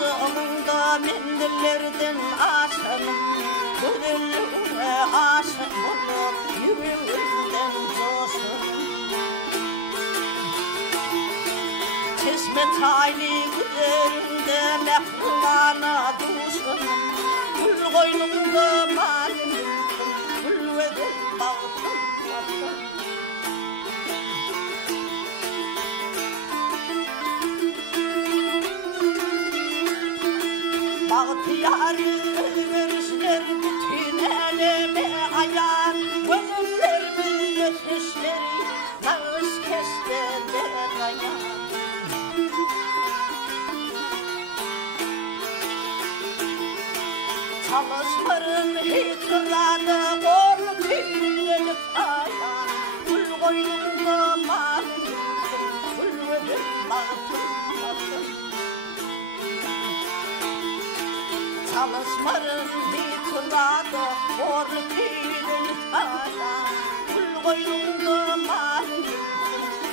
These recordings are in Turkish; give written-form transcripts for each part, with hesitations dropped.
Ağzımda mendillerden aşınım, gönlüme aşık olup yüreğimden coşum. Çeşme taylı gülerinde mehrana duşum, gül koynumda malim gül ve gül bağıtım varım. Bahtiyarın verişler bütün eleme ayar, gönüllerimin geçişleri nağış keslerden ayar. Çalışmarın hitiradı kor tüyleri ayar, gül koynumda malim gül ve gül bağıtım varım. Çalışmarın bitiradı korlu tüyleri tara, gül koynumda malim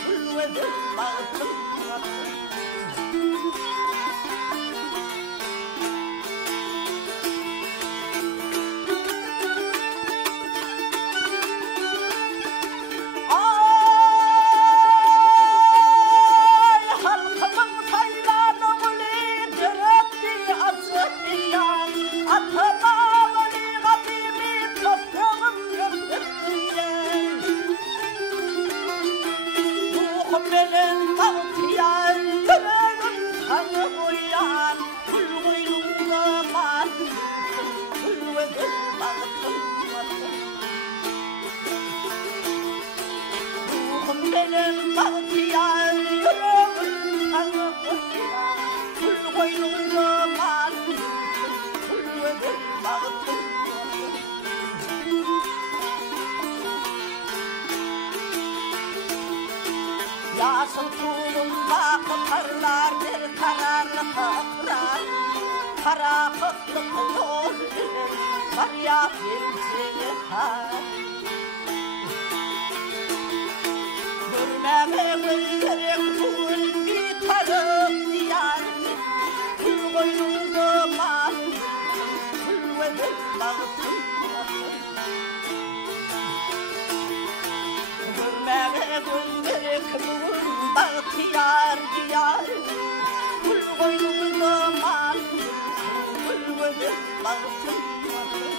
gül ve gül bağıtım varım. Benim bahtiyar yüreğim kanı boyan, gül koynumda malim gül ve gül bağıtım varım. Ruhum benim bahtiyar yüreğim kanı boyan, gül koynumda malim gül ve gül bağıtım varım. Yasıl kulumda koparlar bir kararlı kıkrar, kara kıklık yol var ya bir zihar. Görmeme güllerek kul bir tarım diyar, gül koynumda malim gül ve gül bağıtım varım. Görmeme güllerek kul bahtiyar diyar, gül koynumda malim gül ve gül bağıtım varım.